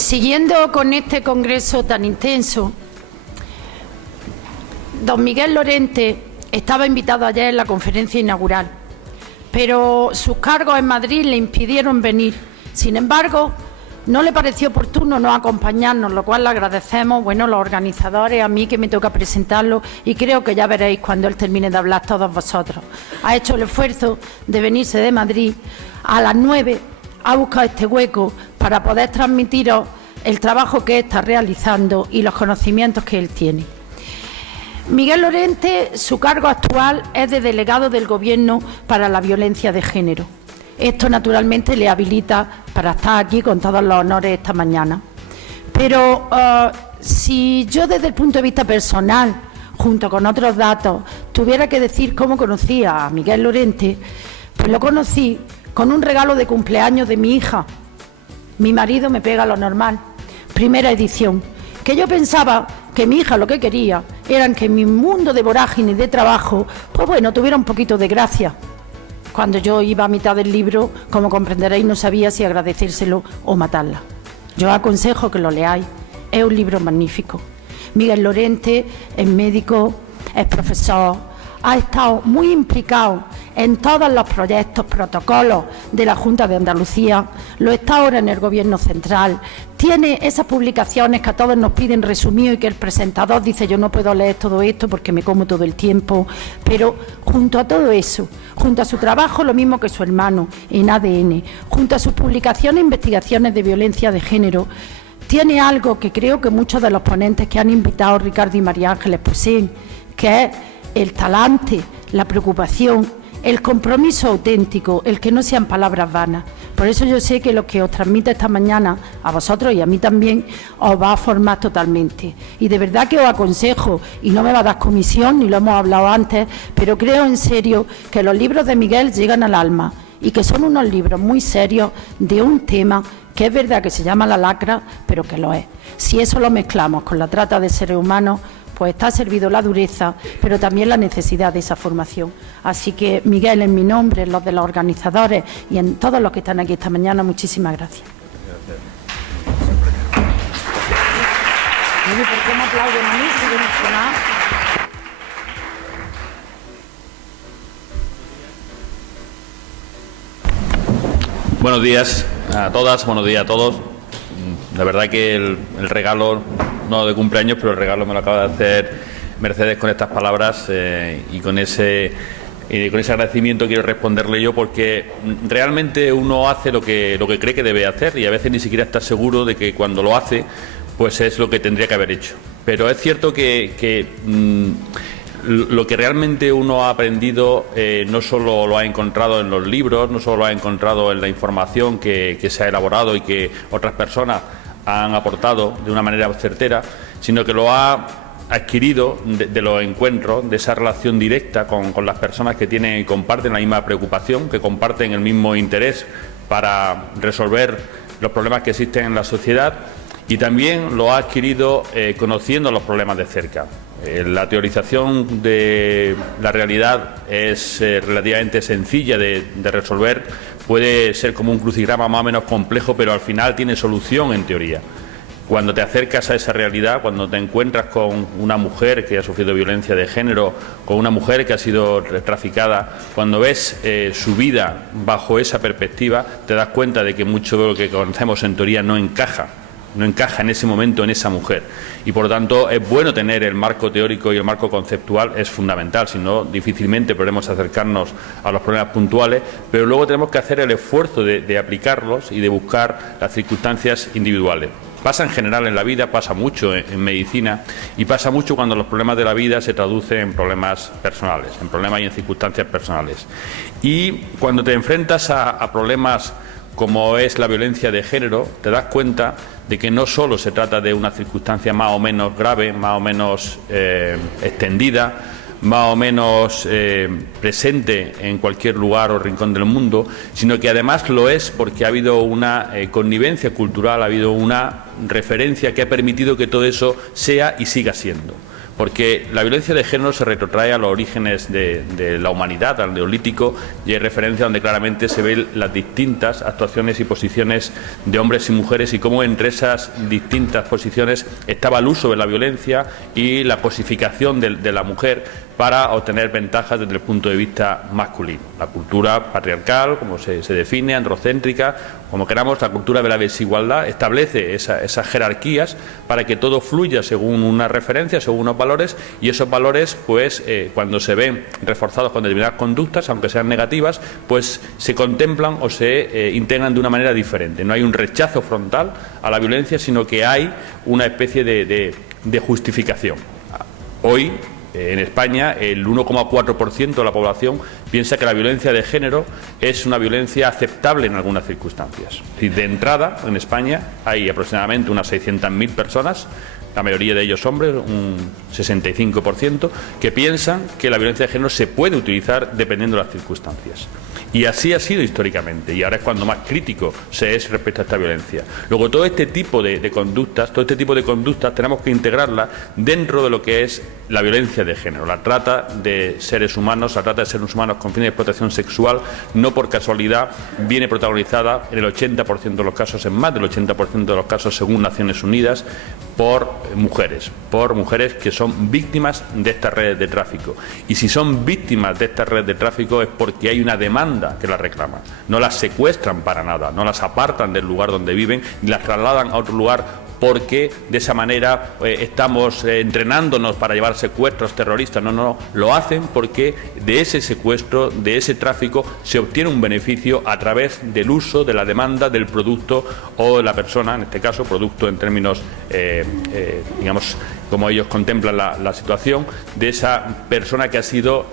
Siguiendo con este congreso tan intenso, don Miguel Lorente estaba invitado ayer en la conferencia inaugural, pero sus cargos en Madrid le impidieron venir. Sin embargo, no le pareció oportuno no acompañarnos, lo cual le agradecemos, bueno, los organizadores, a mí que me toca presentarlo, y creo que ya veréis cuando él termine de hablar todos vosotros. Ha hecho el esfuerzo de venirse de Madrid a las 9, ha buscado este hueco para poder transmitiros el trabajo que está realizando y los conocimientos que él tiene. Miguel Lorente, su cargo actual es de delegado del Gobierno para la violencia de género. Esto, naturalmente, le habilita para estar aquí con todos los honores esta mañana. Pero si yo, desde el punto de vista personal, junto con otros datos, tuviera que decir cómo conocía a Miguel Lorente, pues lo conocí con un regalo de cumpleaños de mi hija. Mi marido me pega lo normal, primera edición, que yo pensaba que mi hija lo que quería era que en mi mundo de vorágine y de trabajo, pues bueno, tuviera un poquito de gracia. Cuando yo iba a mitad del libro, como comprenderéis, no sabía si agradecérselo o matarla. Yo aconsejo que lo leáis, es un libro magnífico. Miguel Lorente es médico, es profesor, ha estado muy implicado en todos los proyectos, protocolos de la Junta de Andalucía, lo está ahora en el Gobierno central, tiene esas publicaciones que a todos nos piden resumido y que el presentador dice yo no puedo leer todo esto porque me como todo el tiempo, pero junto a todo eso, junto a su trabajo, lo mismo que su hermano en ADN, junto a sus publicaciones e investigaciones de violencia de género, tiene algo que creo que muchos de los ponentes que han invitado, Ricardo y María Ángeles, poseen, que es el talante, la preocupación, el compromiso auténtico, el que no sean palabras vanas. Por eso yo sé que lo que os transmite esta mañana, a vosotros y a mí también, os va a formar totalmente. Y de verdad que os aconsejo, y no me va a dar comisión, ni lo hemos hablado antes, pero creo en serio que los libros de Miguel llegan al alma y que son unos libros muy serios de un tema que es verdad que se llama la lacra, pero que lo es. Si eso lo mezclamos con la trata de seres humanos, pues está servido la dureza, pero también la necesidad de esa formación. Así que, Miguel, en mi nombre, en los de los organizadores y en todos los que están aquí esta mañana, muchísimas gracias. ¿Por qué me aplauden a mí? Buenos días a todas, buenos días a todos. La verdad que el regalo, no de cumpleaños, pero el regalo me lo acaba de hacer Mercedes con estas palabras y con ese agradecimiento quiero responderle yo, porque realmente uno hace lo que cree que debe hacer y a veces ni siquiera está seguro de que cuando lo hace pues es lo que tendría que haber hecho. Pero es cierto que lo que realmente uno ha aprendido no solo lo ha encontrado en los libros, no solo lo ha encontrado en la información que se ha elaborado y que otras personas han aportado de una manera certera, sino que lo ha adquirido de los encuentros, de esa relación directa con las personas que tienen y comparten la misma preocupación, que comparten el mismo interés para resolver los problemas que existen en la sociedad, y también lo ha adquirido conociendo los problemas de cerca. La teorización de la realidad es relativamente sencilla de resolver, puede ser como un crucigrama más o menos complejo, pero al final tiene solución en teoría. Cuando te acercas a esa realidad, cuando te encuentras con una mujer que ha sufrido violencia de género, con una mujer que ha sido traficada, cuando ves su vida bajo esa perspectiva, te das cuenta de que mucho de lo que conocemos en teoría no encaja en ese momento en esa mujer, y por lo tanto es bueno tener el marco teórico y el marco conceptual, es fundamental, si no difícilmente podremos acercarnos a los problemas puntuales, pero luego tenemos que hacer el esfuerzo de aplicarlos y de buscar las circunstancias individuales. Pasa en general en la vida, pasa mucho en medicina y pasa mucho cuando los problemas de la vida se traducen en problemas personales, en problemas y en circunstancias personales. Y cuando te enfrentas a problemas como es la violencia de género, te das cuenta de que no solo se trata de una circunstancia más o menos grave, más o menos extendida, más o menos presente en cualquier lugar o rincón del mundo, sino que además lo es porque ha habido una connivencia cultural, ha habido una referencia que ha permitido que todo eso sea y siga siendo. porque la violencia de género se retrotrae a los orígenes de la humanidad, al neolítico, y hay referencia donde claramente se ven las distintas actuaciones y posiciones de hombres y mujeres y cómo entre esas distintas posiciones estaba el uso de la violencia y la cosificación de la mujer para obtener ventajas desde el punto de vista masculino. La cultura patriarcal, como se define, androcéntrica, como queramos, la cultura de la desigualdad establece esas jerarquías para que todo fluya según una referencia, según unos valores, y esos valores, pues, cuando se ven reforzados con determinadas conductas, aunque sean negativas, pues se contemplan o se integran de una manera diferente. No hay un rechazo frontal a la violencia, sino que hay una especie de justificación. Hoy, en España, el 1,4% de la población piensa que la violencia de género es una violencia aceptable en algunas circunstancias. Y de entrada, en España, hay aproximadamente unas 600.000 personas, la mayoría de ellos hombres, un 65%, que piensan que la violencia de género se puede utilizar dependiendo de las circunstancias. Y así ha sido históricamente, y ahora es cuando más crítico se es respecto a esta violencia. Luego, todo este tipo de conductas tenemos que integrarlas dentro de lo que es la violencia de género. La trata de seres humanos, la trata de seres humanos con fines de explotación sexual, no por casualidad, viene protagonizada en el 80% de los casos, en más del 80% de los casos, según Naciones Unidas, por mujeres que son víctimas de estas redes de tráfico. Y si son víctimas de estas redes de tráfico es porque hay una demanda que las reclama. No las secuestran para nada, no las apartan del lugar donde viven y las trasladan a otro lugar porque de esa manera estamos entrenándonos para llevar secuestros terroristas. No, lo hacen porque de ese secuestro, de ese tráfico, se obtiene un beneficio a través del uso, de la demanda del producto o de la persona, en este caso producto en términos, digamos, como ellos contemplan la situación, de esa persona que ha sido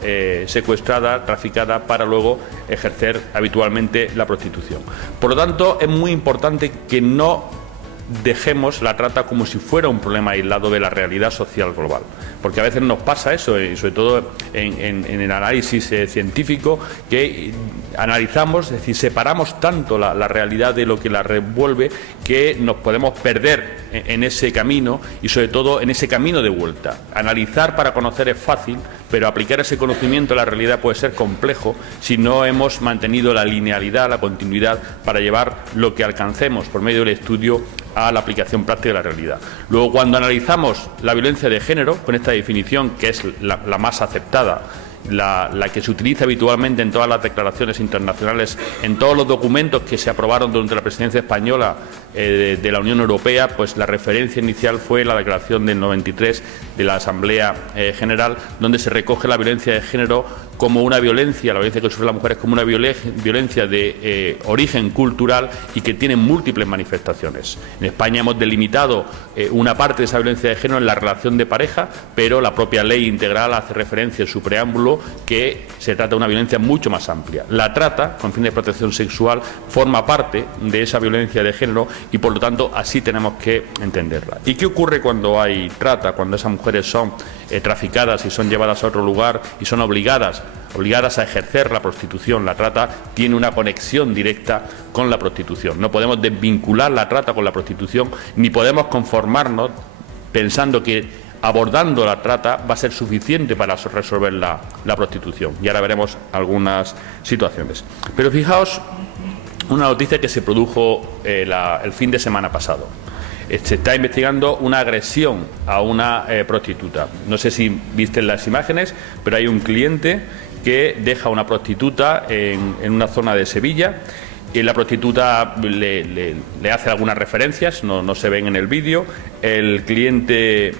secuestrada, traficada, para luego ejercer habitualmente la prostitución. Por lo tanto, es muy importante que no dejemos la trata como si fuera un problema aislado de la realidad social global, porque a veces nos pasa eso, y sobre todo en el análisis científico, que analizamos, es decir, separamos tanto la realidad de lo que la revuelve, que nos podemos perder en ese camino y sobre todo en ese camino de vuelta. Analizar para conocer es fácil, pero aplicar ese conocimiento a la realidad puede ser complejo si no hemos mantenido la linealidad, la continuidad, para llevar lo que alcancemos por medio del estudio a la aplicación práctica de la realidad. Luego, cuando analizamos la violencia de género, con esta definición que es la más aceptada, la que se utiliza habitualmente en todas las declaraciones internacionales, en todos los documentos que se aprobaron durante la presidencia española de la Unión Europea, pues la referencia inicial fue la declaración del 93 de la Asamblea General, donde se recoge la violencia de género como una violencia, la violencia que sufren las mujeres como una violencia de origen cultural y que tiene múltiples manifestaciones. En España hemos delimitado una parte de esa violencia de género en la relación de pareja, pero la propia ley integral hace referencia en su preámbulo que se trata de una violencia mucho más amplia. La trata, con fines de explotación sexual, forma parte de esa violencia de género y, por lo tanto, así tenemos que entenderla. ¿Y qué ocurre cuando hay trata, cuando esas mujeres son traficadas y son llevadas a otro lugar y son obligadas a ejercer la prostitución? La trata tiene una conexión directa con la prostitución. No podemos desvincular la trata con la prostitución, ni podemos conformarnos pensando que abordando la trata va a ser suficiente para resolver la prostitución. Y ahora veremos algunas situaciones. Pero fijaos una noticia que se produjo el fin de semana pasado. Se está investigando una agresión a una prostituta. No sé si viste las imágenes, pero hay un cliente que deja a una prostituta en una zona de Sevilla. Y la prostituta le hace algunas referencias, no se ven en el vídeo. El cliente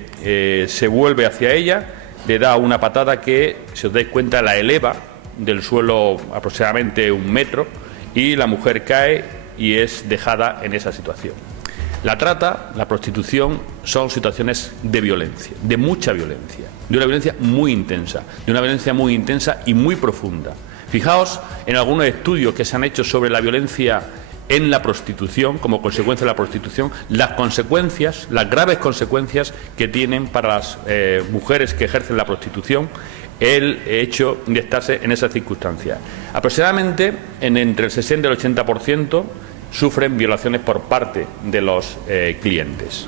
se vuelve hacia ella, le da una patada que, si os dais cuenta, la eleva del suelo aproximadamente 1 metro y la mujer cae y es dejada en esa situación. La trata, la prostitución, son situaciones de violencia, de mucha violencia, de una violencia muy intensa, y muy profunda. Fijaos en algunos estudios que se han hecho sobre la violencia en la prostitución, como consecuencia de la prostitución, las consecuencias, las graves consecuencias que tienen para las mujeres que ejercen la prostitución el hecho de estarse en esas circunstancias. Aproximadamente entre el 60 y el 80% sufren violaciones por parte de los clientes.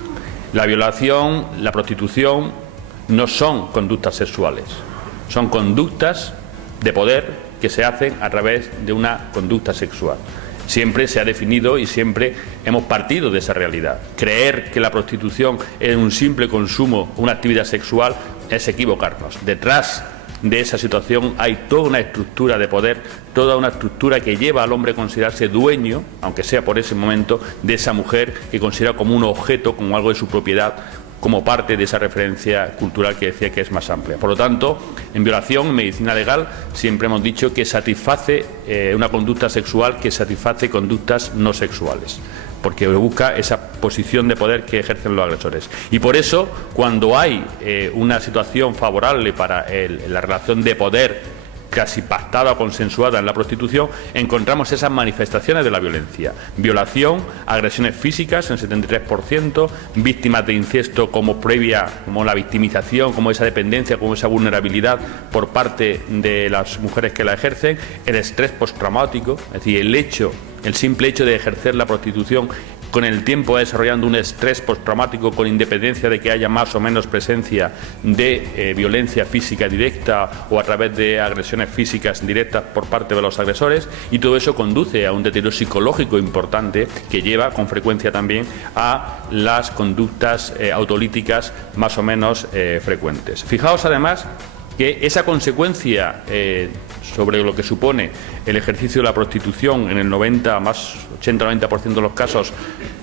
La violación, la prostitución, no son conductas sexuales, son conductas de poder que se hacen a través de una conducta sexual. Siempre se ha definido y siempre hemos partido de esa realidad. Creer que la prostitución es un simple consumo, una actividad sexual, es equivocarnos. Detrás de esa situación hay toda una estructura de poder, toda una estructura que lleva al hombre a considerarse dueño, aunque sea por ese momento, de esa mujer que considera como un objeto, como algo de su propiedad, como parte de esa referencia cultural que decía que es más amplia. Por lo tanto, en violación, en medicina legal, siempre hemos dicho que satisface una conducta sexual que satisface conductas no sexuales, porque busca esa posición de poder que ejercen los agresores. Y por eso, cuando hay una situación favorable para la relación de poder casi pactada o consensuada en la prostitución, encontramos esas manifestaciones de la violencia. Violación, agresiones físicas en 73%, víctimas de incesto como previa, como la victimización, como esa dependencia, como esa vulnerabilidad por parte de las mujeres que la ejercen, el estrés postraumático, es decir, el simple hecho de ejercer la prostitución con el tiempo va desarrollando un estrés postraumático con independencia de que haya más o menos presencia de violencia física directa o a través de agresiones físicas directas por parte de los agresores, y todo eso conduce a un deterioro psicológico importante que lleva con frecuencia también a las conductas autolíticas más o menos frecuentes. Fijaos además que esa consecuencia sobre lo que supone el ejercicio de la prostitución en el 80-90% de los casos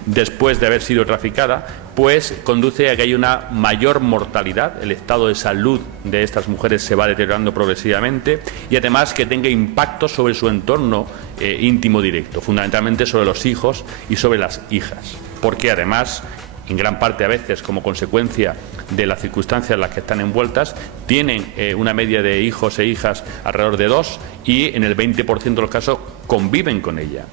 después de haber sido traficada, pues conduce a que haya una mayor mortalidad, el estado de salud de estas mujeres se va deteriorando progresivamente y además que tenga impacto sobre su entorno íntimo directo, fundamentalmente sobre los hijos y sobre las hijas, porque además, en gran parte a veces como consecuencia de las circunstancias en las que están envueltas, tienen una media de hijos e hijas alrededor de 2 y en el 20% de los casos conviven con ella.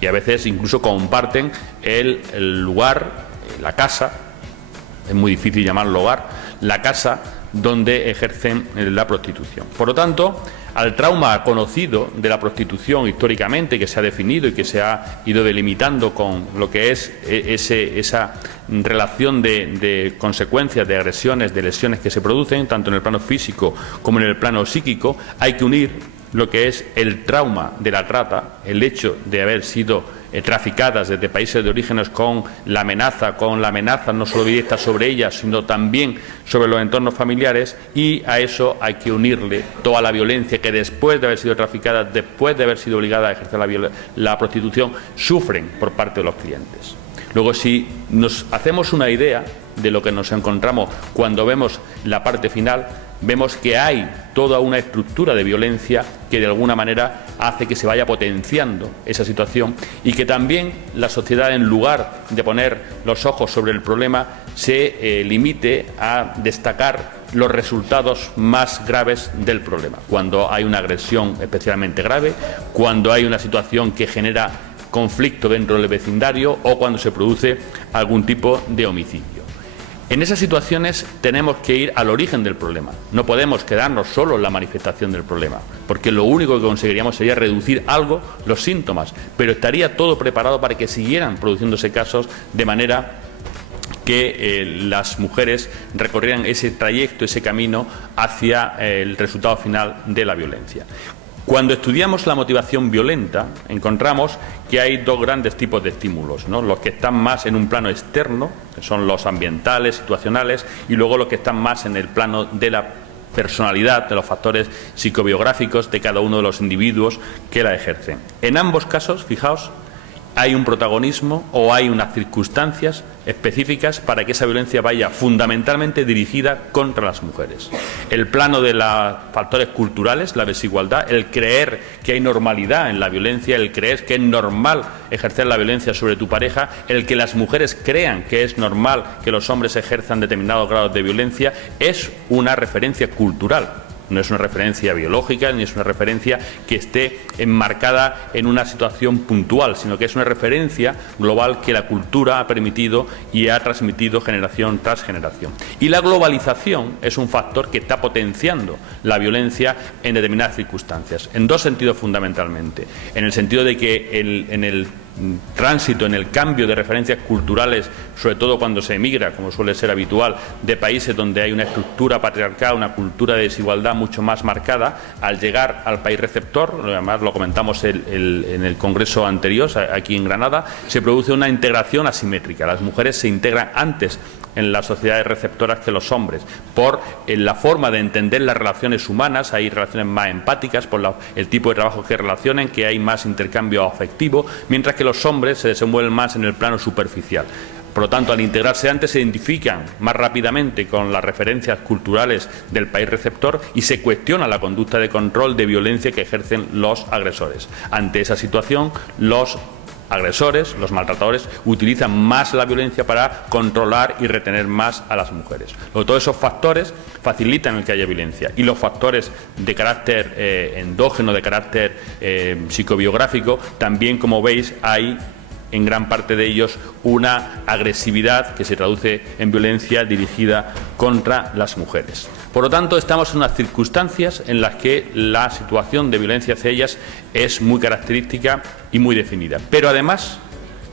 Y a veces incluso comparten el lugar, la casa, es muy difícil llamarlo hogar, la casa donde ejercen la prostitución. Por lo tanto, al trauma conocido de la prostitución históricamente, que se ha definido y que se ha ido delimitando con lo que es esa relación de consecuencias, de agresiones, de lesiones que se producen, tanto en el plano físico como en el plano psíquico, hay que unir lo que es el trauma de la trata, el hecho de haber sido traficadas desde países de orígenes con la amenaza no solo directa sobre ellas, sino también sobre los entornos familiares, y a eso hay que unirle toda la violencia que después de haber sido traficadas, después de haber sido obligadas a ejercer la prostitución, sufren por parte de los clientes. Luego, si nos hacemos una idea de lo que nos encontramos cuando vemos la parte final, vemos que hay toda una estructura de violencia que de alguna manera hace que se vaya potenciando esa situación y que también la sociedad, en lugar de poner los ojos sobre el problema, se limite a destacar los resultados más graves del problema. Cuando hay una agresión especialmente grave, cuando hay una situación que genera conflicto dentro del vecindario o cuando se produce algún tipo de homicidio. En esas situaciones tenemos que ir al origen del problema. No podemos quedarnos solo en la manifestación del problema, porque lo único que conseguiríamos sería reducir algo los síntomas, pero estaría todo preparado para que siguieran produciéndose casos de manera que las mujeres recorrieran ese trayecto, ese camino hacia el resultado final de la violencia. Cuando estudiamos la motivación violenta, encontramos que hay dos grandes tipos de estímulos, ¿no? Los que están más en un plano externo, que son los ambientales, situacionales, y luego los que están más en el plano de la personalidad, de los factores psicobiográficos de cada uno de los individuos que la ejercen. En ambos casos, fijaos, hay un protagonismo o hay unas circunstancias específicas para que esa violencia vaya fundamentalmente dirigida contra las mujeres. El plano de los factores culturales, la desigualdad, el creer que hay normalidad en la violencia, el creer que es normal ejercer la violencia sobre tu pareja, el que las mujeres crean que es normal que los hombres ejerzan determinados grados de violencia, es una referencia cultural. No es una referencia biológica ni es una referencia que esté enmarcada en una situación puntual, sino que es una referencia global que la cultura ha permitido y ha transmitido generación tras generación. Y la globalización es un factor que está potenciando la violencia en determinadas circunstancias, en dos sentidos fundamentalmente. En el sentido de que en el tránsito, en el cambio de referencias culturales, sobre todo cuando se emigra, como suele ser habitual, de países donde hay una estructura patriarcal, una cultura de desigualdad mucho más marcada, al llegar al país receptor, además lo comentamos en el congreso anterior, aquí en Granada, se produce una integración asimétrica. Las mujeres se integran antes en las sociedades receptoras que los hombres, por la forma de entender las relaciones humanas. Hay relaciones más empáticas, por el tipo de trabajo que relacionan, que hay más intercambio afectivo, mientras que los hombres se desenvuelven más en el plano superficial. Por lo tanto, al integrarse antes, se identifican más rápidamente con las referencias culturales del país receptor y se cuestiona la conducta de control de violencia que ejercen los agresores. Ante esa situación, los agresores, los maltratadores, utilizan más la violencia para controlar y retener más a las mujeres. Todos esos factores facilitan el que haya violencia, y los factores de carácter endógeno, de carácter psicobiográfico, también, como veis, hay en gran parte de ellos una agresividad que se traduce en violencia dirigida contra las mujeres. Por lo tanto, estamos en unas circunstancias en las que la situación de violencia hacia ellas es muy característica y muy definida. Pero además,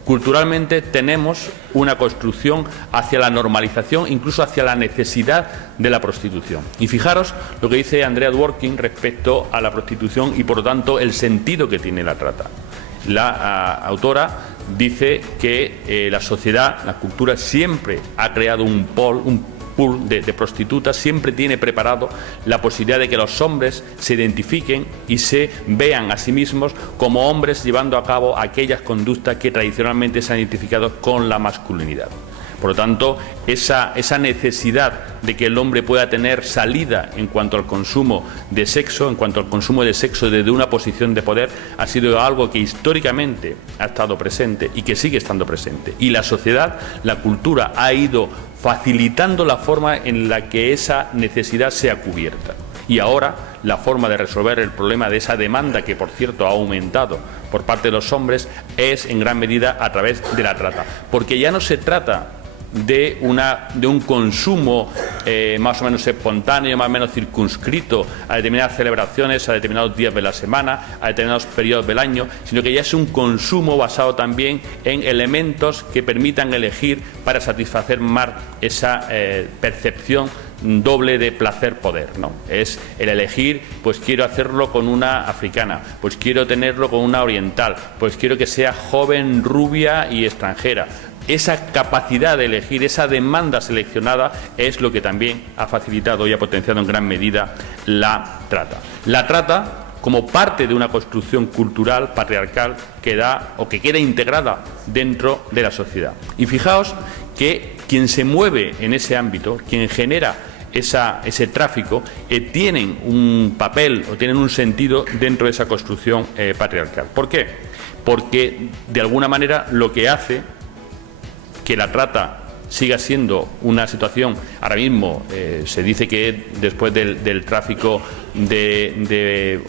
culturalmente tenemos una construcción hacia la normalización, incluso hacia la necesidad de la prostitución. Y fijaros lo que dice Andrea Dworkin respecto a la prostitución y, por lo tanto, el sentido que tiene la trata. La autora dice que la sociedad, la cultura, siempre ha creado un pool de prostitutas, siempre tiene preparado la posibilidad de que los hombres se identifiquen y se vean a sí mismos como hombres llevando a cabo aquellas conductas que tradicionalmente se han identificado con la masculinidad. Por lo tanto, esa necesidad de que el hombre pueda tener salida en cuanto al consumo de sexo, desde una posición de poder, ha sido algo que históricamente ha estado presente y que sigue estando presente. Y la sociedad, la cultura, ha ido facilitando la forma en la que esa necesidad sea cubierta. Y ahora la forma de resolver el problema de esa demanda, que por cierto ha aumentado por parte de los hombres, es en gran medida a través de la trata. Porque ya no se trata de un consumo más o menos espontáneo, más o menos circunscrito a determinadas celebraciones, a determinados días de la semana, a determinados periodos del año, sino que ya es un consumo basado también en elementos que permitan elegir para satisfacer más esa percepción doble de placer-poder, ¿no? Es el elegir, pues quiero hacerlo con una africana, pues quiero tenerlo con una oriental, pues quiero que sea joven, rubia y extranjera. Esa capacidad de elegir, esa demanda seleccionada, es lo que también ha facilitado y ha potenciado en gran medida la trata. La trata, como parte de una construcción cultural patriarcal que queda integrada dentro de la sociedad. Y fijaos que quien se mueve en ese ámbito, quien genera ese tráfico, tienen un papel o tienen un sentido dentro de esa construcción patriarcal. ¿Por qué? Porque de alguna manera lo que hace que la trata siga siendo una situación, ahora mismo se dice que después del tráfico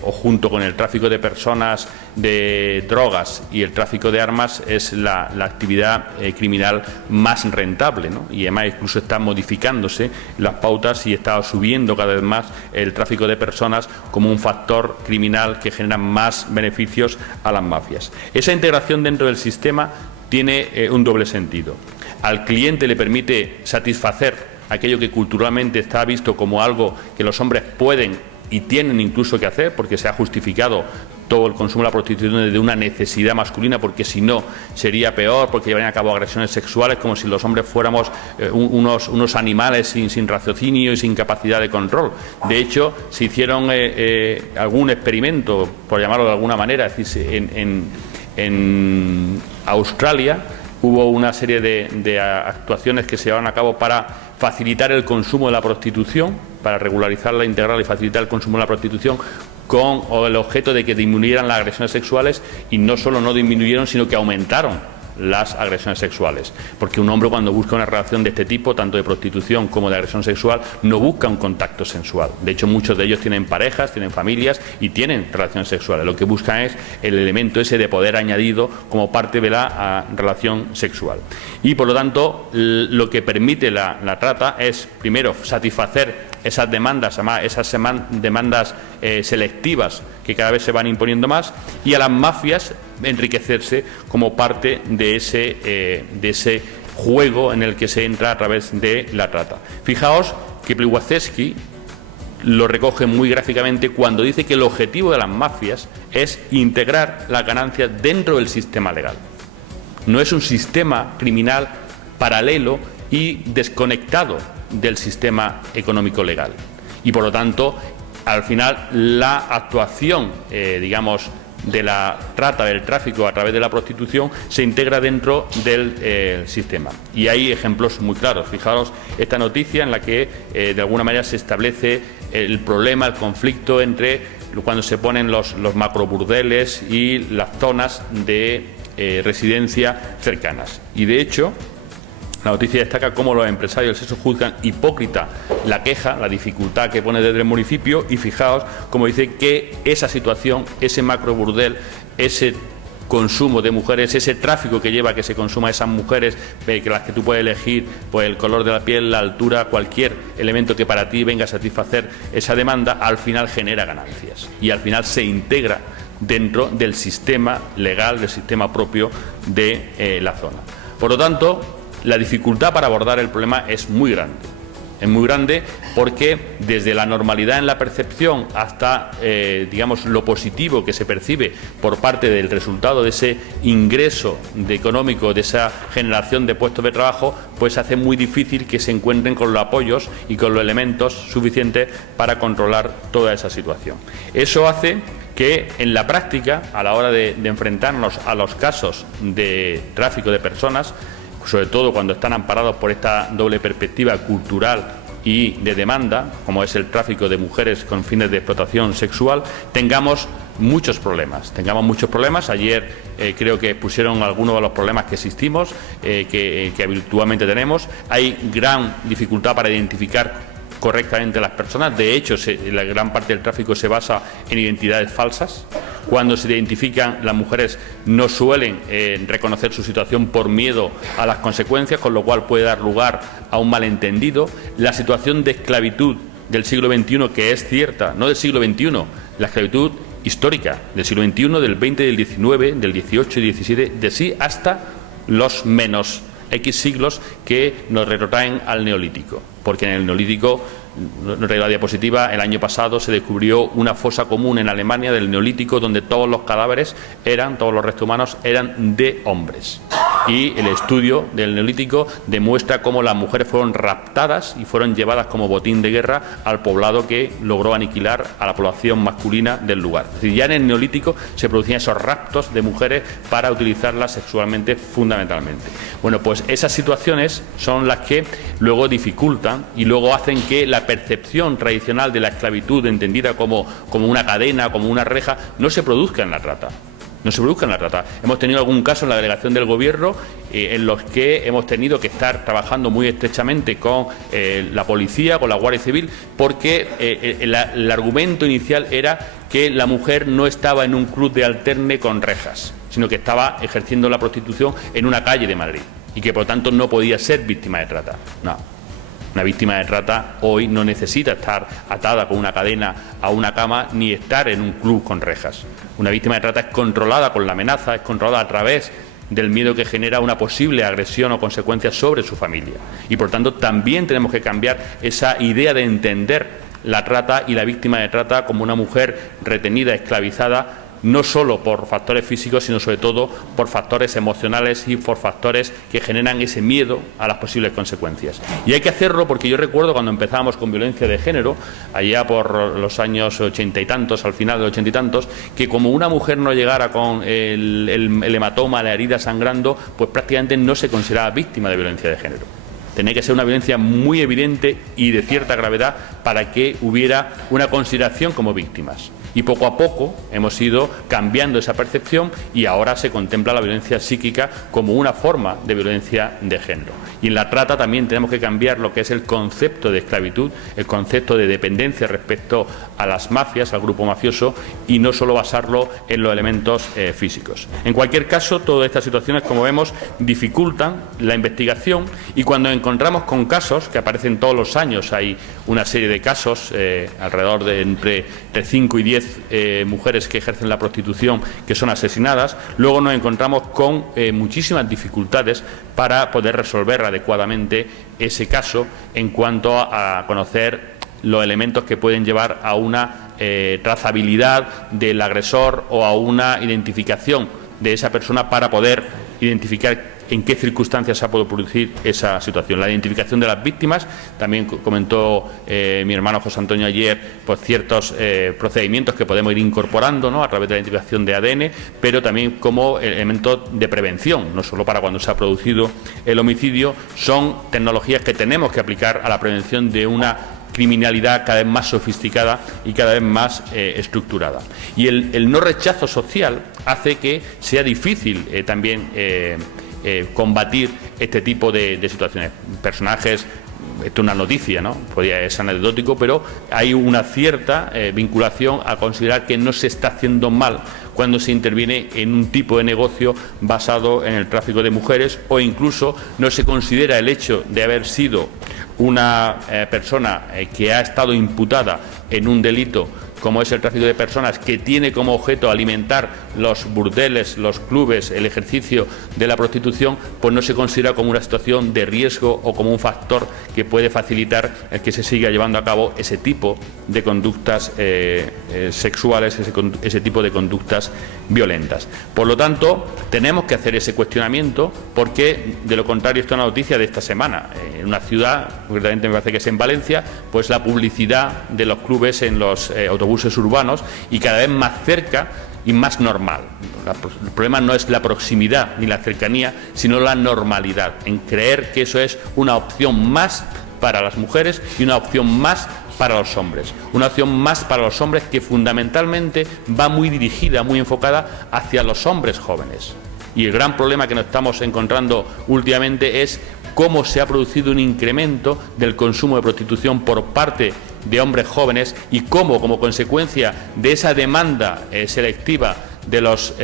o junto con el tráfico de personas, de drogas y el tráfico de armas, es la actividad criminal más rentable, ¿no? Y además incluso está modificándose las pautas y está subiendo cada vez más el tráfico de personas como un factor criminal que genera más beneficios a las mafias. Esa integración dentro del sistema tiene un doble sentido. Al cliente le permite satisfacer aquello que culturalmente está visto como algo que los hombres pueden y tienen incluso que hacer, porque se ha justificado todo el consumo de la prostitución de una necesidad masculina, porque si no sería peor, porque llevarían a cabo agresiones sexuales, como si los hombres fuéramos unos animales sin raciocinio y sin capacidad de control. De hecho, se hicieron algún experimento, por llamarlo de alguna manera, es decir, en Australia hubo una serie de actuaciones que se llevaron a cabo para facilitar el consumo de la prostitución, para regularizarla, integrarla y facilitar el consumo de la prostitución, con el objeto de que disminuyeran las agresiones sexuales, y no solo no disminuyeron, sino que aumentaron las agresiones sexuales, porque un hombre, cuando busca una relación de este tipo, tanto de prostitución como de agresión sexual, no busca un contacto sensual. De hecho, muchos de ellos tienen parejas, tienen familias y tienen relaciones sexuales. Lo que buscan es el elemento ese de poder añadido como parte de la relación sexual. Y por lo tanto, lo que permite la trata es, primero, satisfacer esas demandas, además esas demandas selectivas que cada vez se van imponiendo más, y a las mafias enriquecerse como parte de ese juego en el que se entra a través de la trata. Fijaos que Pliwachowski lo recoge muy gráficamente cuando dice que el objetivo de las mafias es integrar las ganancias dentro del sistema legal. No es un sistema criminal paralelo y desconectado del sistema económico legal. Y por lo tanto, al final, la actuación, de la trata, del tráfico a través de la prostitución, se integra dentro del sistema. Y hay ejemplos muy claros. Fijaros esta noticia en la que de alguna manera se establece el problema, el conflicto entre cuando se ponen los macroburdeles y las zonas de residencia cercanas. Y de hecho, la noticia destaca cómo los empresarios del sexo juzgan hipócrita la queja, la dificultad que pone desde el municipio, y fijaos cómo dice que esa situación, ese macroburdel, ese consumo de mujeres, ese tráfico que lleva a que se consuma a esas mujeres, que las que tú puedes elegir, pues el color de la piel, la altura, cualquier elemento que para ti venga a satisfacer esa demanda, al final genera ganancias y al final se integra dentro del sistema legal, del sistema propio de la zona. Por lo tanto, la dificultad para abordar el problema es muy grande. Es muy grande porque desde la normalidad en la percepción hasta, lo positivo que se percibe por parte del resultado de ese ingreso económico, de esa generación de puestos de trabajo, pues hace muy difícil que se encuentren con los apoyos y con los elementos suficientes para controlar toda esa situación. Eso hace que en la práctica, a la hora de enfrentarnos a los casos de tráfico de personas, sobre todo cuando están amparados por esta doble perspectiva cultural y de demanda, como es el tráfico de mujeres con fines de explotación sexual, tengamos muchos problemas. Ayer creo que pusieron algunos de los problemas que existimos, que habitualmente tenemos. Hay gran dificultad para identificar correctamente las personas. De hecho, la gran parte del tráfico se basa en identidades falsas. Cuando se identifican, las mujeres no suelen reconocer su situación por miedo a las consecuencias, con lo cual puede dar lugar a un malentendido. La situación de esclavitud del siglo XXI, que es cierta, no del siglo XXI, la esclavitud histórica del siglo XXI, del XX, del XIX, del XVIII y XVII, de sí hasta los menos X siglos que nos retrotraen al Neolítico, porque en el Neolítico, no traigo la diapositiva, el año pasado se descubrió una fosa común en Alemania del Neolítico donde todos los cadáveres todos los restos humanos eran de hombres. Y el estudio del Neolítico demuestra cómo las mujeres fueron raptadas y fueron llevadas como botín de guerra al poblado que logró aniquilar a la población masculina del lugar. Es decir, ya en el Neolítico se producían esos raptos de mujeres para utilizarlas sexualmente fundamentalmente. Bueno, pues esas situaciones son las que luego dificultan y luego hacen que la percepción tradicional de la esclavitud, entendida como una cadena, como una reja, no se produzca en la trata. Hemos tenido algún caso en la delegación del Gobierno en los que hemos tenido que estar trabajando muy estrechamente con la policía, con la Guardia Civil, porque el argumento inicial era que la mujer no estaba en un club de alterne con rejas, sino que estaba ejerciendo la prostitución en una calle de Madrid y que por lo tanto no podía ser víctima de trata. No. Una víctima de trata hoy no necesita estar atada con una cadena a una cama ni estar en un club con rejas. Una víctima de trata es controlada con la amenaza, es controlada a través del miedo que genera una posible agresión o consecuencias sobre su familia. Y por tanto también tenemos que cambiar esa idea de entender la trata y la víctima de trata como una mujer retenida, esclavizada, no solo por factores físicos, sino sobre todo por factores emocionales y por factores que generan ese miedo a las posibles consecuencias. Y hay que hacerlo porque yo recuerdo cuando empezábamos con violencia de género, allá por los años 80 y tantos, al final de los 80 y tantos, que como una mujer no llegara con el hematoma, la herida sangrando, pues prácticamente no se consideraba víctima de violencia de género. Tenía que ser una violencia muy evidente y de cierta gravedad para que hubiera una consideración como víctimas. Y poco a poco hemos ido cambiando esa percepción y ahora se contempla la violencia psíquica como una forma de violencia de género. Y en la trata también tenemos que cambiar lo que es el concepto de esclavitud, el concepto de dependencia respecto a las mafias, al grupo mafioso, y no solo basarlo en los elementos físicos. En cualquier caso, todas estas situaciones, como vemos, dificultan la investigación, y cuando encontramos con casos que aparecen todos los años, hay una serie de casos, alrededor de entre 5 y 10 mujeres que ejercen la prostitución que son asesinadas, luego nos encontramos con muchísimas dificultades para poder resolver adecuadamente ese caso en cuanto a conocer los elementos que pueden llevar a una trazabilidad del agresor o a una identificación de esa persona para poder identificar en qué circunstancias se ha podido producir esa situación. La identificación de las víctimas, también comentó mi hermano José Antonio ayer, pues ciertos procedimientos que podemos ir incorporando, ¿no?, a través de la identificación de ADN, pero también como elementos de prevención, no solo para cuando se ha producido el homicidio, son tecnologías que tenemos que aplicar a la prevención de una criminalidad cada vez más sofisticada y cada vez más estructurada. Y el no rechazo social hace que sea difícil también combatir este tipo de situaciones. Personajes, esto es una noticia, ¿no?, es anecdótico, pero hay una cierta vinculación a considerar que no se está haciendo mal cuando se interviene en un tipo de negocio basado en el tráfico de mujeres, o incluso no se considera el hecho de haber sido una persona que ha estado imputada en un delito como es el tráfico de personas, que tiene como objeto alimentar los burdeles, los clubes, el ejercicio de la prostitución, pues no se considera como una situación de riesgo o como un factor que puede facilitar el que se siga llevando a cabo ese tipo de conductas sexuales, ese tipo de conductas violentas. Por lo tanto, tenemos que hacer ese cuestionamiento, porque de lo contrario, esta es una noticia de esta semana. En una ciudad, concretamente me parece que es en Valencia, pues la publicidad de los clubes en los autobuses urbanos, y cada vez más cerca y más normal. El problema no es la proximidad ni la cercanía, sino la normalidad, en creer que eso es una opción más para las mujeres y una opción más para los hombres. Una opción más para los hombres que fundamentalmente va muy dirigida, muy enfocada hacia los hombres jóvenes. Y el gran problema que nos estamos encontrando últimamente es cómo se ha producido un incremento del consumo de prostitución por parte de hombres jóvenes, y cómo, como consecuencia de esa demanda selectiva de los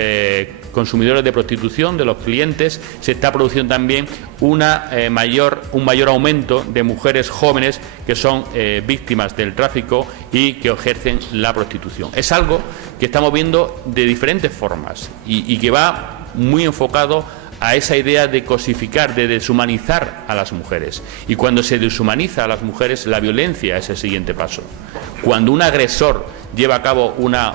consumidores de prostitución, de los clientes, se está produciendo también un mayor aumento de mujeres jóvenes que son víctimas del tráfico y que ejercen la prostitución. Es algo que estamos viendo de diferentes formas y que va muy enfocado a esa idea de cosificar, de deshumanizar a las mujeres. Y cuando se deshumaniza a las mujeres, la violencia es el siguiente paso. Cuando un agresor lleva a cabo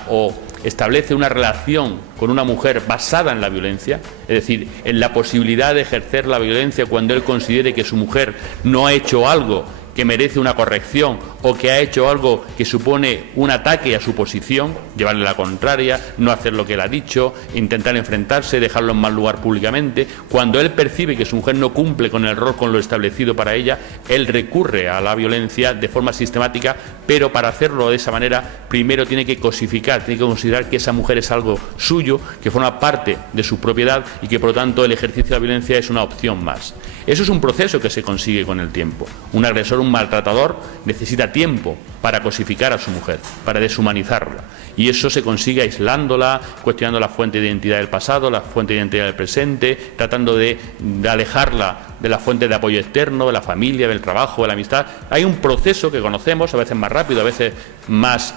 o establece una relación con una mujer basada en la violencia, es decir, en la posibilidad de ejercer la violencia cuando él considere que su mujer no ha hecho algo que merece una corrección o que ha hecho algo que supone un ataque a su posición, llevarle la contraria, no hacer lo que él ha dicho, intentar enfrentarse, dejarlo en mal lugar públicamente. Cuando él percibe que su mujer no cumple con el rol, con lo establecido para ella, él recurre a la violencia de forma sistemática, pero para hacerlo de esa manera, primero tiene que cosificar, tiene que considerar que esa mujer es algo suyo, que forma parte de su propiedad y que por lo tanto el ejercicio de la violencia es una opción más. Eso es un proceso que se consigue con el tiempo. Un agresor, un maltratador, necesita tiempo para cosificar a su mujer, para deshumanizarla. Y eso se consigue aislándola, cuestionando la fuente de identidad del pasado, la fuente de identidad del presente, tratando de alejarla de la fuente de apoyo externo, de la familia, del trabajo, de la amistad. Hay un proceso que conocemos, a veces más rápido, a veces más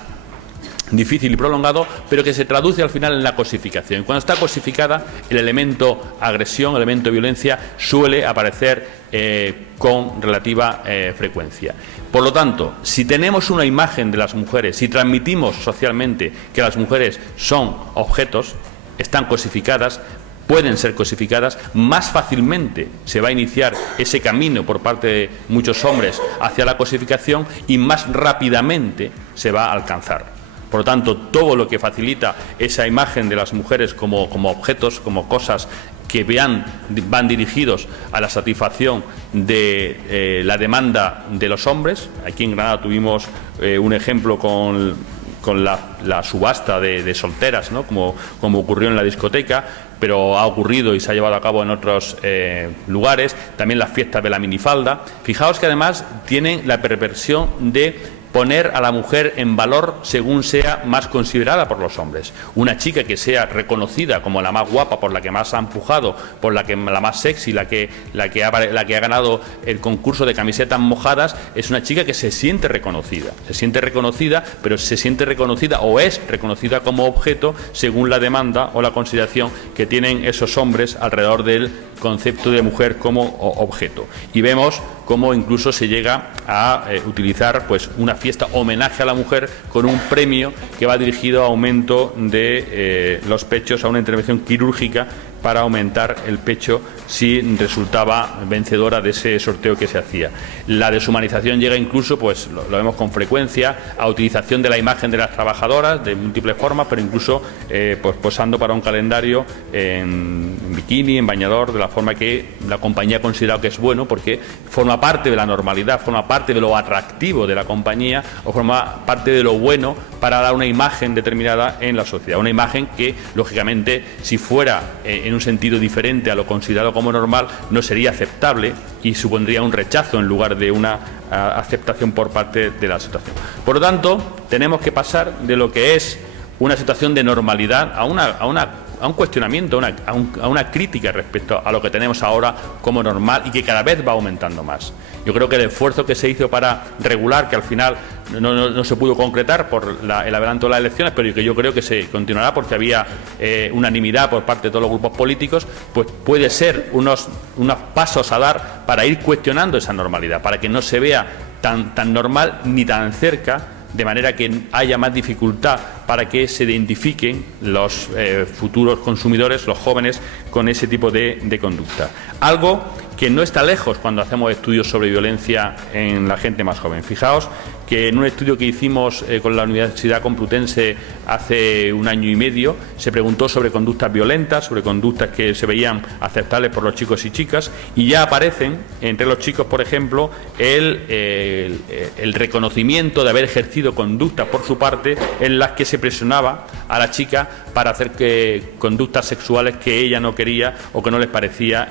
difícil y prolongado, pero que se traduce al final en la cosificación. Cuando está cosificada, el elemento agresión, el elemento violencia, suele aparecer con relativa frecuencia. Por lo tanto, si tenemos una imagen de las mujeres, si transmitimos socialmente que las mujeres son objetos, están cosificadas, pueden ser cosificadas, más fácilmente se va a iniciar ese camino por parte de muchos hombres hacia la cosificación y más rápidamente se va a alcanzar. Por lo tanto, todo lo que facilita esa imagen de las mujeres como objetos, como cosas que van dirigidos a la satisfacción de la demanda de los hombres. Aquí en Granada tuvimos un ejemplo con la subasta de solteras, ¿no? como ocurrió en la discoteca, pero ha ocurrido y se ha llevado a cabo en otros lugares, también las fiestas de la minifalda. Fijaos que además tienen la perversión de poner a la mujer en valor según sea más considerada por los hombres. Una chica que sea reconocida como la más guapa, por la que más ha empujado, por la más sexy, la que ha ganado el concurso de camisetas mojadas, es una chica que se siente reconocida, pero se siente reconocida o es reconocida como objeto según la demanda o la consideración que tienen esos hombres alrededor del concepto de mujer como objeto. Y vemos cómo incluso se llega a utilizar pues una fiesta homenaje a la mujer con un premio que va dirigido a aumento de los pechos, a una intervención quirúrgica para aumentar el pecho si resultaba vencedora de ese sorteo que se hacía. La deshumanización llega incluso, pues lo vemos con frecuencia, a utilización de la imagen de las trabajadoras de múltiples formas, pero incluso pues posando para un calendario en bikini, en bañador, de la forma que la compañía ha considerado que es bueno, porque forma parte de la normalidad, forma parte de lo atractivo de la compañía o forma parte de lo bueno para dar una imagen determinada en la sociedad. Una imagen que, lógicamente, si fuera en un sentido diferente a lo considerado como normal, no sería aceptable y supondría un rechazo en lugar de una aceptación por parte de la situación. Por lo tanto, tenemos que pasar de lo que es una situación de normalidad a un cuestionamiento, a una crítica respecto a lo que tenemos ahora como normal y que cada vez va aumentando más. Yo creo que el esfuerzo que se hizo para regular, que al final no se pudo concretar por el adelanto de las elecciones, pero que yo creo que se continuará porque había unanimidad por parte de todos los grupos políticos, pues puede ser unos pasos a dar para ir cuestionando esa normalidad, para que no se vea tan normal ni tan cerca, de manera que haya más dificultad para que se identifiquen los futuros consumidores, los jóvenes, con ese tipo de conducta. Algo que no está lejos cuando hacemos estudios sobre violencia en la gente más joven. Fijaos que en un estudio que hicimos con la Universidad Complutense hace un año y medio, se preguntó sobre conductas violentas, sobre conductas que se veían aceptables por los chicos y chicas, y ya aparecen entre los chicos, por ejemplo, el reconocimiento de haber ejercido conductas por su parte en las que se presionaba a la chica para hacer conductas sexuales que ella no quería o que no les parecía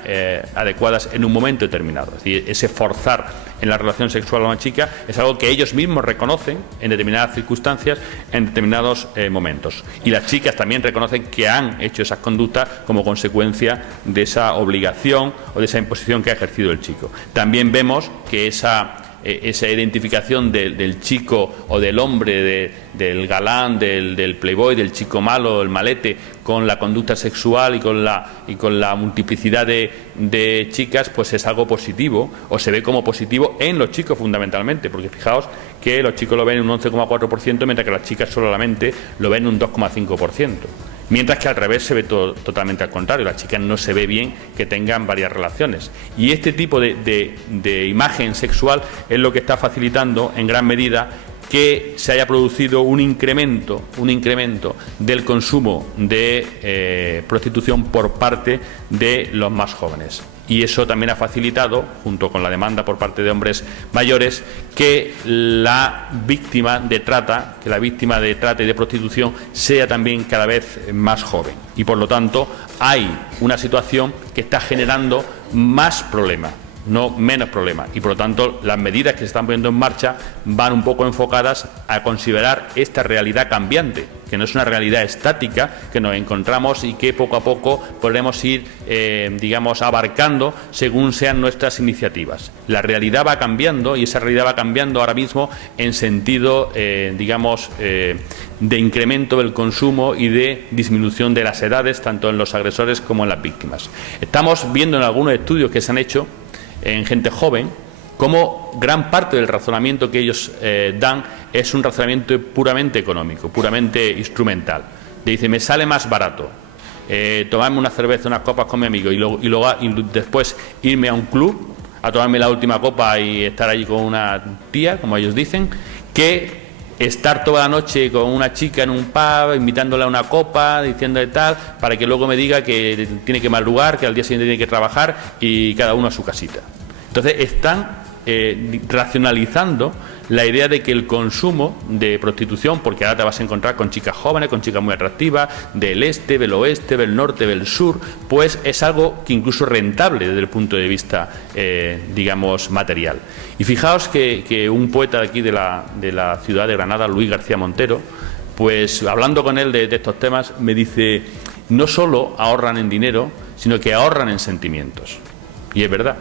adecuadas en un momento determinado. Es decir, ese forzar en la relación sexual a una chica es algo que ellos mismos reconocen en determinadas circunstancias, en determinados momentos. Y las chicas también reconocen que han hecho esas conductas como consecuencia de esa obligación o de esa imposición que ha ejercido el chico. También vemos que esa identificación del chico o del hombre, del galán, del playboy, del chico malo, del malete, con la conducta sexual y con la multiplicidad de chicas, pues es algo positivo, o se ve como positivo en los chicos fundamentalmente, porque fijaos que los chicos lo ven en un 11,4%, mientras que las chicas solamente lo ven en un 2,5%. Mientras que al revés se ve totalmente al contrario, las chicas no se ve bien que tengan varias relaciones. Y este tipo de imagen sexual es lo que está facilitando en gran medida que se haya producido un incremento del consumo de prostitución por parte de los más jóvenes. Y eso también ha facilitado, junto con la demanda por parte de hombres mayores, que la víctima de trata y de prostitución sea también cada vez más joven. Y por lo tanto hay una situación que está generando más problemas, no menos problemas, y por lo tanto las medidas que se están poniendo en marcha van un poco enfocadas a considerar esta realidad cambiante, que no es una realidad estática, que nos encontramos y que poco a poco podremos ir, abarcando según sean nuestras iniciativas. La realidad va cambiando y esa realidad va cambiando ahora mismo en sentido, de incremento del consumo y de disminución de las edades, tanto en los agresores como en las víctimas. Estamos viendo en algunos estudios que se han hecho en gente joven, como gran parte del razonamiento que ellos dan es un razonamiento puramente económico, puramente instrumental. Dice, me sale más barato tomarme una cerveza, unas copas con mi amigo y después irme a un club a tomarme la última copa y estar allí con una tía, como ellos dicen, que estar toda la noche con una chica en un pub, invitándola a una copa, diciéndole tal, para que luego me diga que tiene que madrugar, que al día siguiente tiene que trabajar y cada uno a su casita. Entonces están racionalizando la idea de que el consumo de prostitución, porque ahora te vas a encontrar con chicas jóvenes, con chicas muy atractivas, del este, del oeste, del norte, del sur, pues es algo que incluso es rentable desde el punto de vista, digamos, material. Y fijaos que un poeta de aquí de la ciudad de Granada, Luis García Montero, pues hablando con él de estos temas, me dice, no solo ahorran en dinero, sino que ahorran en sentimientos. Y es verdad.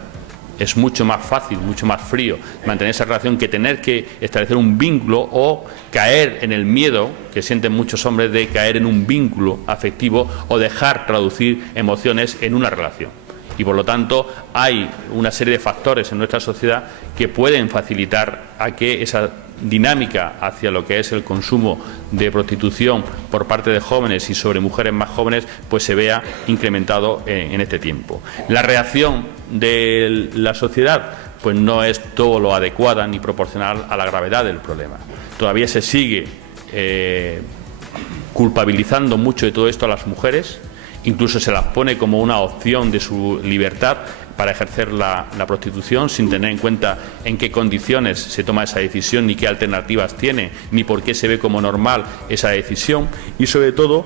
Es mucho más fácil, mucho más frío mantener esa relación que tener que establecer un vínculo o caer en el miedo que sienten muchos hombres de caer en un vínculo afectivo o dejar traducir emociones en una relación. Y por lo tanto hay una serie de factores en nuestra sociedad que pueden facilitar a que esa dinámica hacia lo que es el consumo de prostitución por parte de jóvenes y sobre mujeres más jóvenes pues se vea incrementado en este tiempo. La reacción de la sociedad pues no es todo lo adecuada ni proporcional a la gravedad del problema. Todavía se sigue culpabilizando mucho de todo esto a las mujeres, incluso se las pone como una opción de su libertad para ejercer la prostitución, sin tener en cuenta en qué condiciones se toma esa decisión, ni qué alternativas tiene, ni por qué se ve como normal esa decisión, y sobre todo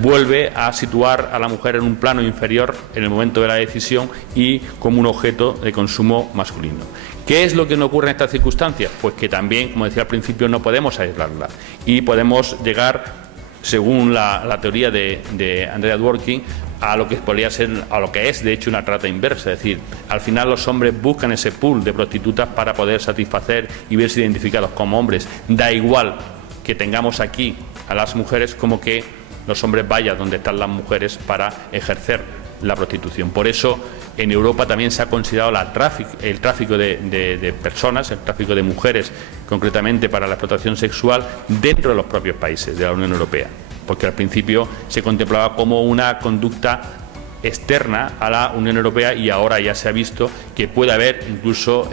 vuelve a situar a la mujer en un plano inferior en el momento de la decisión y como un objeto de consumo masculino. ¿Qué es lo que no ocurre en estas circunstancias? Pues que también, como decía al principio, no podemos aislarla y podemos llegar, según la teoría de Andrea Dworkin, a lo que podría ser, a lo que es de hecho una trata inversa, es decir, al final los hombres buscan ese pool de prostitutas para poder satisfacer y verse identificados como hombres. Da igual que tengamos aquí a las mujeres como que los hombres vayan donde están las mujeres para ejercer la prostitución. Por eso en Europa también se ha considerado el tráfico de personas, el tráfico de mujeres, concretamente para la explotación sexual, dentro de los propios países de la Unión Europea, porque al principio se contemplaba como una conducta externa a la Unión Europea y ahora ya se ha visto que puede haber incluso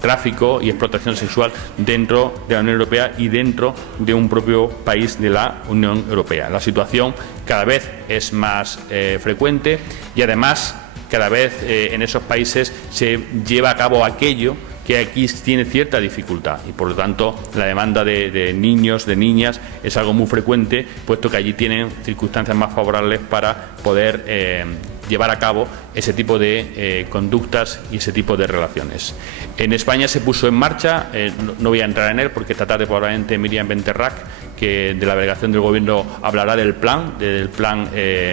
tráfico y explotación sexual dentro de la Unión Europea y dentro de un propio país de la Unión Europea. La situación cada vez es más frecuente y además cada vez en esos países se lleva a cabo aquello que aquí tiene cierta dificultad y por lo tanto la demanda de niños, de niñas es algo muy frecuente, puesto que allí tienen circunstancias más favorables para poder llevar a cabo ese tipo de conductas y ese tipo de relaciones. En España se puso en marcha, no voy a entrar en él porque esta tarde probablemente Miriam Benterrac, que de la delegación del Gobierno hablará del plan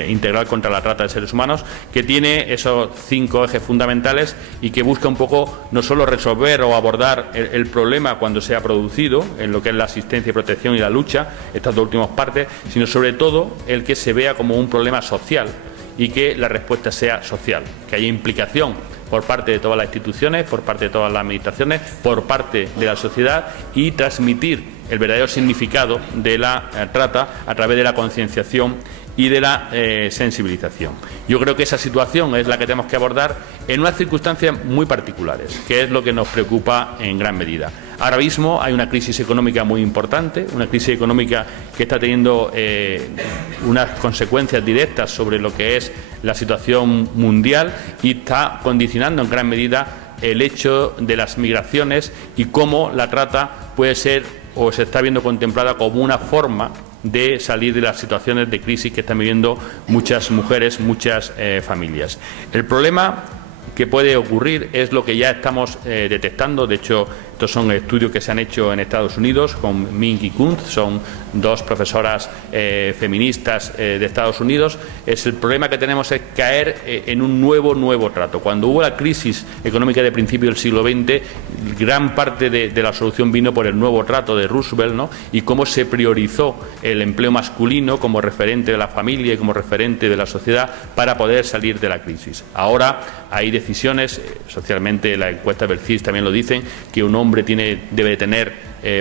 integral contra la trata de seres humanos, que tiene esos 5 ejes fundamentales y que busca un poco no solo resolver o abordar el problema cuando se ha producido, en lo que es la asistencia y protección y la lucha, estas dos últimas partes, sino sobre todo el que se vea como un problema social y que la respuesta sea social, que haya implicación por parte de todas las instituciones, por parte de todas las administraciones, por parte de la sociedad y transmitir el verdadero significado de la trata a través de la concienciación y de la sensibilización. Yo creo que esa situación es la que tenemos que abordar en unas circunstancias muy particulares, que es lo que nos preocupa en gran medida. Ahora mismo hay una crisis económica muy importante, una crisis económica que está teniendo unas consecuencias directas sobre lo que es la situación mundial y está condicionando en gran medida el hecho de las migraciones y cómo la trata puede ser o se está viendo contemplada como una forma de salir de las situaciones de crisis que están viviendo muchas mujeres, muchas familias. El problema que puede ocurrir es lo que ya estamos detectando. De hecho, estos son estudios que se han hecho en Estados Unidos con Mink y Kuntz, son 2 profesoras feministas de Estados Unidos. El problema que tenemos es caer en un nuevo trato. Cuando hubo la crisis económica de principio del siglo XX, gran parte de la solución vino por el nuevo trato de Roosevelt, ¿no? Y cómo se priorizó el empleo masculino como referente de la familia y como referente de la sociedad para poder salir de la crisis. Ahora hay decisiones, socialmente la encuesta del CIS también lo dicen, que un hombre debe tener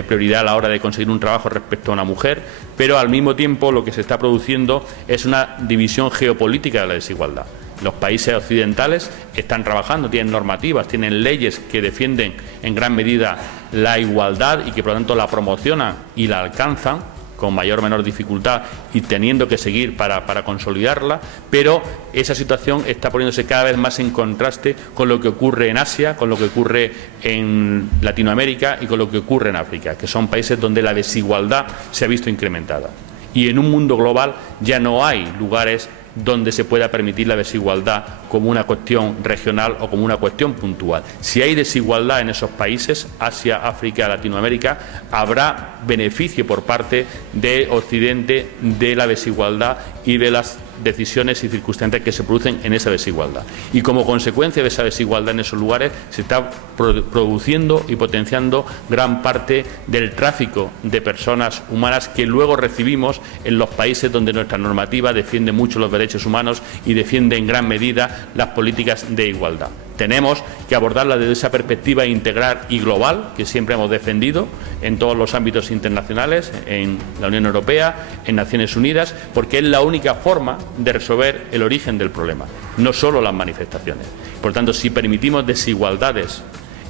prioridad a la hora de conseguir un trabajo respecto a una mujer, pero al mismo tiempo lo que se está produciendo es una división geopolítica de la desigualdad. Los países occidentales están trabajando, tienen normativas, tienen leyes que defienden en gran medida la igualdad y que por lo tanto la promocionan y la alcanzan, con mayor o menor dificultad y teniendo que seguir para consolidarla, pero esa situación está poniéndose cada vez más en contraste con lo que ocurre en Asia, con lo que ocurre en Latinoamérica y con lo que ocurre en África, que son países donde la desigualdad se ha visto incrementada. Y en un mundo global ya no hay lugares donde se pueda permitir la desigualdad como una cuestión regional o como una cuestión puntual. Si hay desigualdad en esos países, Asia, África, Latinoamérica, habrá beneficio por parte de Occidente de la desigualdad y de las decisiones y circunstancias que se producen en esa desigualdad. Y como consecuencia de esa desigualdad en esos lugares se está produciendo y potenciando gran parte del tráfico de personas humanas que luego recibimos en los países donde nuestra normativa defiende mucho los derechos humanos y defiende en gran medida las políticas de igualdad. Tenemos que abordarla desde esa perspectiva integral y global que siempre hemos defendido en todos los ámbitos internacionales, en la Unión Europea, en Naciones Unidas, porque es la única forma de resolver el origen del problema, no solo las manifestaciones. Por tanto, si permitimos desigualdades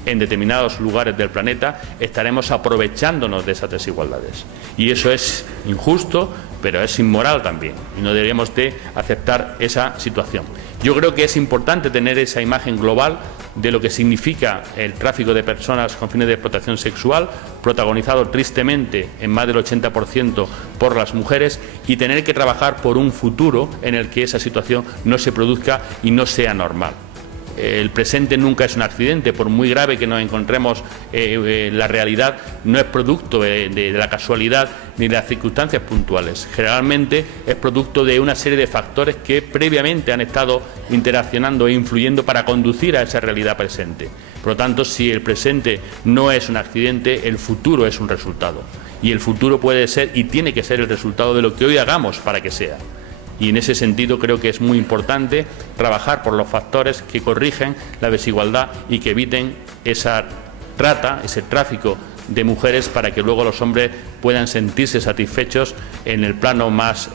en determinados lugares del planeta, estaremos aprovechándonos de esas desigualdades. Y eso es injusto, pero es inmoral también, y no deberíamos de aceptar esa situación. Yo creo que es importante tener esa imagen global de lo que significa el tráfico de personas con fines de explotación sexual, protagonizado tristemente en más del 80% por las mujeres, y tener que trabajar por un futuro en el que esa situación no se produzca y no sea normal. El presente nunca es un accidente, por muy grave que nos encontremos, la realidad no es producto de la casualidad ni de las circunstancias puntuales. Generalmente es producto de una serie de factores que previamente han estado interaccionando e influyendo para conducir a esa realidad presente. Por lo tanto, si el presente no es un accidente, el futuro es un resultado. Y el futuro puede ser y tiene que ser el resultado de lo que hoy hagamos para que sea. Y en ese sentido creo que es muy importante trabajar por los factores que corrigen la desigualdad y que eviten esa trata, ese tráfico de mujeres, para que luego los hombres puedan sentirse satisfechos en el plano más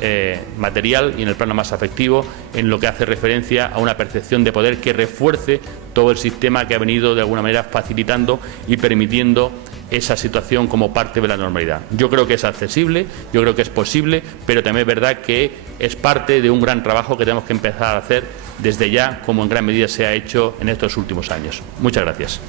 material y en el plano más afectivo, en lo que hace referencia a una percepción de poder que refuerce todo el sistema que ha venido de alguna manera facilitando y permitiendo esa situación como parte de la normalidad. Yo creo que es accesible, yo creo que es posible, pero también es verdad que es parte de un gran trabajo que tenemos que empezar a hacer desde ya, como en gran medida se ha hecho en estos últimos años. Muchas gracias.